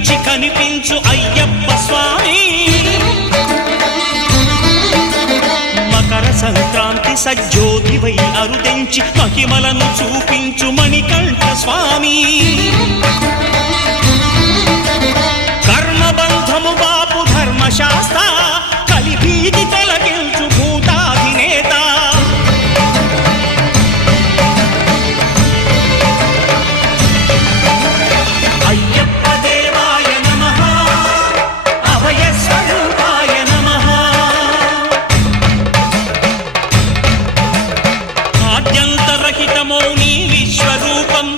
కనిపించి కనిపించు అయ్యప్ప స్వామి మకర సంక్రాంతి సజ్జోతివై అరుదెంచి మహిమలను చూపించు మణికంఠ స్వామి కర్మబంధము బాపు ధర్మశాస్త్ర కలిభీతి తొలగించు భూతాధినేత అయ్యప్ప దేవాయ నమః అభయ స్వరూపాయ నమః ఆద్యంతరహితమౌ నీ విశ్వరూపం